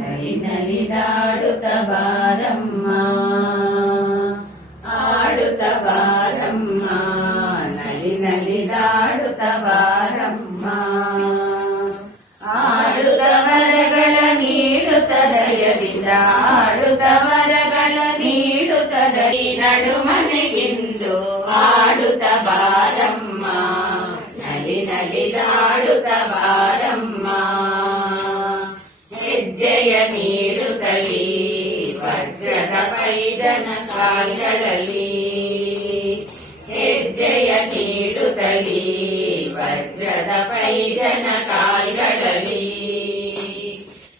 ನಲಿ ನಲಿದಾಡುತ್ತ ಬಾರಮ್ಮ ಆಡುತ್ತ ಬಾರಮ್ಮ ನಲಿ ನಲಿದಾಡುತ್ತ ಬಾರಮ್ಮ ಆಡುತ್ತ ವರಗಳ ನೀಡುತ್ತ ದಯದಿಂದ ಆಡುತ್ತ ವರಗಳ ನೀಡುತ್ತ ದಯ ನಡುಮನೆಗಿಂದು ಆಡುತ್ತ ಬಾರಮ್ಮ ನಲಿ ನಲಿದಾಡುತ್ತ ಬಾರಮ್ಮ ಹೆಜ್ಜೆಯ ನೀಡುತ್ತಲೀ ವಜ್ರದ ಪೈಡನ ಕಾಲ್ಗಳಲ್ಲಿ ಹೆಜ್ಜೆಯ ನೀಡುತ್ತಲೀ ವಜ್ರದ ಪೈಡನ ಕಾಲ್ಗಳಲ್ಲಿ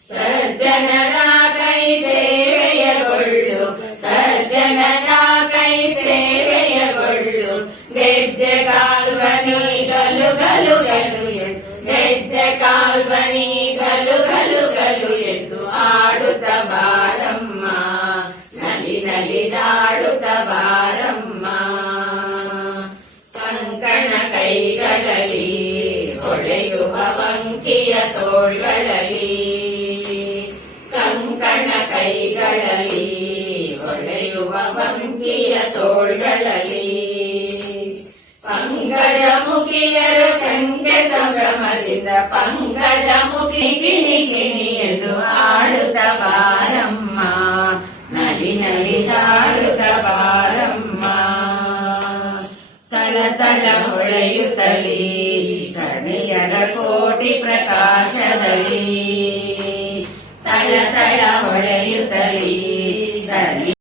ಸಜ್ಜನರ ಕೈ ಸೇವೆಯಗೊಳ್ಳು ಸಜ್ಜನರ ಕೈ ಸೇವೆಯಗೊಳ್ಳು ಗೆಜ್ಜೆ ಕಾಲ್ವನಿ ಗಲು ಗಲು ಗಲು ಗೆಜ್ಜೆ ಕಾಲ್ವನಿ ಗಲು ಗಲು ಗಲು ಎಂದು ಆಡುತ್ತ ಬಾರಮ್ಮ ನಲಿ ನಲಿದಾಡುತ್ತ ಬಾರಮ್ಮ ಕಂಕಣ ಕೈಗಳಲ್ಲಿ ಹೊಳೆಯುವ ವಂಕಿಯ ತೋಳ್ಗಳಲ್ಲಿ ಕಂಕಣ ಕೈಗಳಲ್ಲಿ ಹೊಳೆಯುವ ವಂಕಿಯ ತೋಳ್ಗಳಲ್ಲಿ ಪಂಕಜ ಮುಖಿಯರ ಶಂಕೆ ಸಂಭ್ರಮದಿಂದ ಪಂಕಜ ಮುಖಿ ಗಿಣಿ ಗಿಣಿ ಎಂದು ಆಡುತ್ತ ಬಾರಮ್ಮ ನಲಿ ನಲಿದಾಡುತ್ತ ಬಾರಮ್ಮ ತಳತಳ ಹೊಳೆಯುತ್ತಲೀ ಕಣಿಯರ ಕೋಟಿ ಪ್ರಕಾಶದಲ್ಲಿ ತಳತಳ ಹೊಳೆಯುತ್ತಲೀ